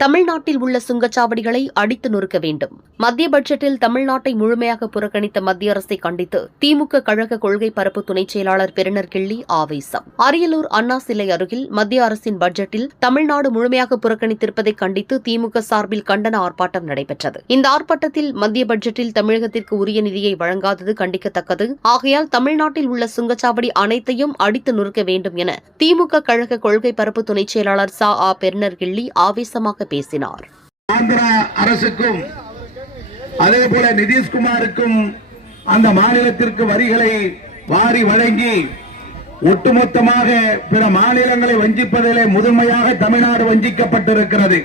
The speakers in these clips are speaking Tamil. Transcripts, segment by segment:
தமிழ்நாட்டில் உள்ள சுங்கச்சாவடிகளை அடித்து நொறுக்க வேண்டும். மத்திய பட்ஜெட்டில் தமிழ்நாட்டை முழுமையாக புறக்கணித்த மத்திய அரசை கண்டித்து திமுக கழக கொள்கை பரப்பு துணைச் செயலாளர் பெருனர் கிள்ளி ஆவேசம். அரியலூர் அண்ணா சிலை அருகில் மத்திய அரசின் பட்ஜெட்டில் தமிழ்நாடு முழுமையாக புறக்கணித்திருப்பதை கண்டித்து திமுக சார்பில் கண்டன ஆர்ப்பாட்டம் நடைபெற்றது. இந்த ஆர்ப்பாட்டத்தில் மத்திய பட்ஜெட்டில் தமிழகத்திற்கு உரிய நிதியை வழங்காதது கண்டிக்கத்தக்கது. ஆகையால் தமிழ்நாட்டில் உள்ள சுங்கச்சாவடி அனைத்தையும் அடித்து நொறுக்க வேண்டும் என திமுக கழக கொள்கை பரப்பு துணைச் செயலாளர் சா. ஆ. பெருனர் கிள்ளி ஆவேசமாக பேசினார். ஆந்திரா அரசுக்கும் அதே போல நிதிஷ்குமாருக்கும் அந்த மாநிலத்திற்கு வரிகளை வாரி வழங்கி ஒட்டுமொத்தமாக பிற மாநிலங்களை வஞ்சிப்பதிலே முதன்மையாக தமிழ்நாடு வஞ்சிக்கப்பட்டிருக்கிறது.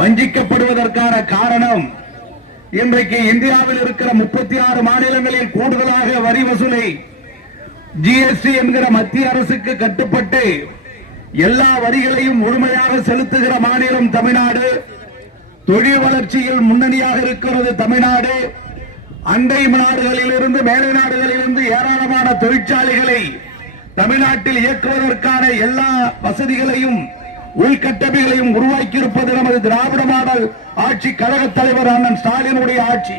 வஞ்சிக்கப்படுவதற்கான காரணம் இன்றைக்கு இந்தியாவில் இருக்கிற முப்பத்தி ஆறு மாநிலங்களில் கூடுதலாக வரி வசூலை ஜிஎஸ்டி என்கிற மத்திய அரசுக்கு கட்டுப்பட்டு எல்லா வரிகளையும் முழுமையாக செலுத்துகிற மாநிலம் தமிழ்நாடு. தொழில் வளர்ச்சியில் முன்னணியாக இருக்கிறது தமிழ்நாடு. அண்டை நாடுகளில் இருந்து மேலை நாடுகளில் இருந்து ஏராளமான தொழிற்சாலைகளை தமிழ்நாட்டில் இயக்குவதற்கான எல்லா வசதிகளையும் உள்கட்டமைகளையும் உருவாக்கியிருப்பது நமது திராவிட மாடல் ஆட்சி கழக தலைவர் அண்ணன் ஸ்டாலினுடைய ஆட்சி.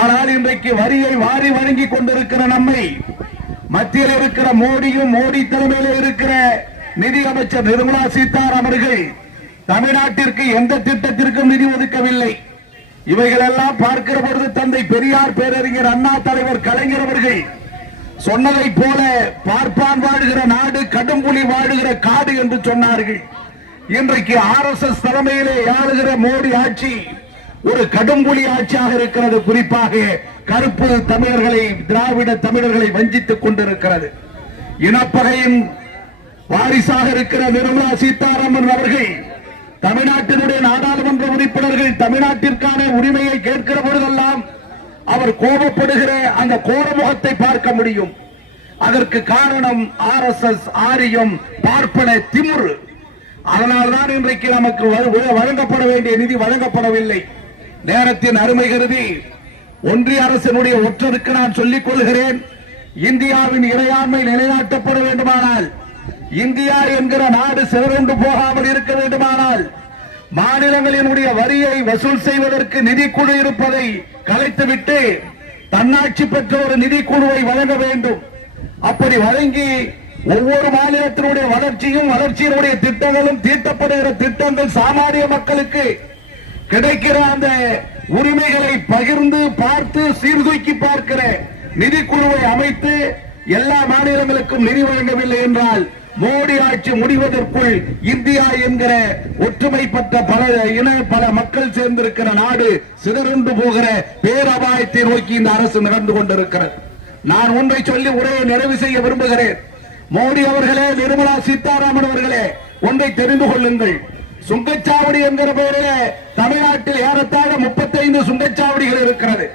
ஆனால் இன்றைக்கு வரியை வாரி வழங்கி கொண்டிருக்கிற நம்மை மத்தியில் இருக்கிற மோடியும் மோடி தலைமையில் இருக்கிற நிதி அமைச்சர் நிர்மலா சீதாராமர்கள் தமிழ்நாட்டிற்கு எந்த திட்டத்திற்கும் நிதி ஒதுக்கவில்லை. இவைகள் எல்லாம் பார்க்கிற பொழுது தந்தை பெரியார் பேரறிஞர் அண்ணா தலைவர் கலைஞர் அவர்கள் சொன்னதை போல பார்ப்பான் வாழ்கிற நாடு கடும்புலி வாடுகிற காடு என்று சொன்னார்கள். இன்றைக்கு ஆர் எஸ் எஸ் தலைமையிலே ஆளுகிற மோடி ஆட்சி ஒரு கடும்புலி ஆட்சியாக இருக்கிறது. குறிப்பாக கருப்பு தமிழர்களை திராவிட தமிழர்களை வஞ்சித்துக் கொண்டிருக்கிறது. இனப்பகையின் வாரிசாக இருக்கிற நிர்மலா சீதாராமன் அவர்கள் தமிழ்நாட்டினுடைய நாடாளுமன்ற உறுப்பினர்கள் தமிழ்நாட்டிற்கான உரிமையை கேட்கிற பொழுதெல்லாம் அவர் கோபப்படுகிற அந்த கோரமுகத்தை பார்க்க முடியும். அதற்கு காரணம் ஆர் எஸ் எஸ் ஆரியம் பார்ப்பன திமுரு. அதனால்தான் இன்றைக்கு நமக்கு வழங்கப்பட வேண்டிய நிதி வழங்கப்படவில்லை. நேரத்தின் அருமை கருதி ஒன்றிய அரசினுடைய ஒற்றருக்கு நான் சொல்லிக் கொள்கிறேன் இந்தியாவின் இறையாண்மை நிலைநாட்டப்பட வேண்டுமானால் இந்தியா என்கிற நாடு சிறந்து போகாமல் இருக்க வேண்டுமானால் மாநிலங்களினுடைய வரியை வசூல் செய்வதற்கு நிதிக்குழு இருப்பதை கலைத்துவிட்டு தன்னாட்சி பெற்ற ஒரு நிதிக்குழுவை வழங்க வேண்டும். அப்படி வழங்கி ஒவ்வொரு மாநிலத்தினுடைய வளர்ச்சியும் வளர்ச்சியினுடைய திட்டங்களும் தீட்டப்படுகிற திட்டங்கள் சாமானிய மக்களுக்கு கிடைக்கிற அந்த உரிமைகளை பகிர்ந்து பார்த்து சீர்தூக்கி பார்க்கிற நிதிக்குழுவை அமைத்து எல்லா மாநிலங்களுக்கும் நிதி வழங்கவில்லை என்றால் மோடி ஆட்சி முடிவதற்குள் இந்தியா என்கிற ஒற்றுமைப்பட்ட பல இன பல மக்கள் சேர்ந்திருக்கிற நாடு சிதறுண்டு போகிற பேரபாயத்தை நோக்கி இந்த அரசு நடந்து கொண்டிருக்கிறது. நான் ஒன்றை சொல்லி உரையை நிறைவு செய்ய விரும்புகிறேன். மோடி அவர்களே நிர்மலா சீதாராமன் அவர்களே ஒன்றை தெரிந்து கொள்ளுங்கள். சுங்கச்சாவடி என்கிற பெயரிலே தமிழ்நாட்டில் ஏறத்தாழ முப்பத்தைந்து சுங்கச்சாவடிகள் இருக்கிறது.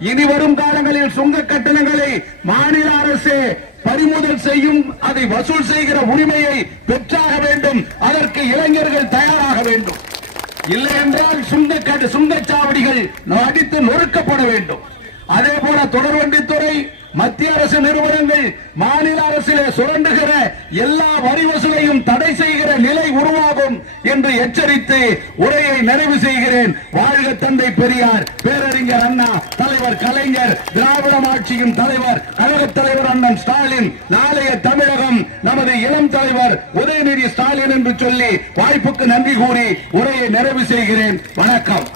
இனி வரும் காலங்களில் சுங்க கட்டணங்களை மாநில அரசு பறிமுதல் செய்யும் அதை வசூல் செய்கிற உரிமையை பெற்றாக வேண்டும். அதற்கு இளைஞர்கள் தயாராக வேண்டும். இல்லை என்றால் சுங்க சுங்கச்சாவடிகள் அடித்து நொறுக்கப்பட வேண்டும். அதே போல தொடர்வண்டித்துறை மத்திய அரசு நிறுவனங்கள் மாநில அரசிலே சுரண்டுகிற எல்லா வரி வசூலையும் தடை செய்கிற நிலை உருவாகும் என்று எச்சரித்து உரையை நிறைவு செய்கிறேன். வாழ்க தந்தை பெரியார். பேரறிஞர் அண்ணா தலைவர் கலைஞர் திராவிட ஆட்சியின் தலைவர் கழக தலைவர் அண்ணன் ஸ்டாலின் நாளைய தமிழகம் நமது இளம் தலைவர் உதயநிதி ஸ்டாலின் என்று சொல்லி வாய்ப்புக்கு நன்றி கூறி உரையை நிறைவு செய்கிறேன். வணக்கம்.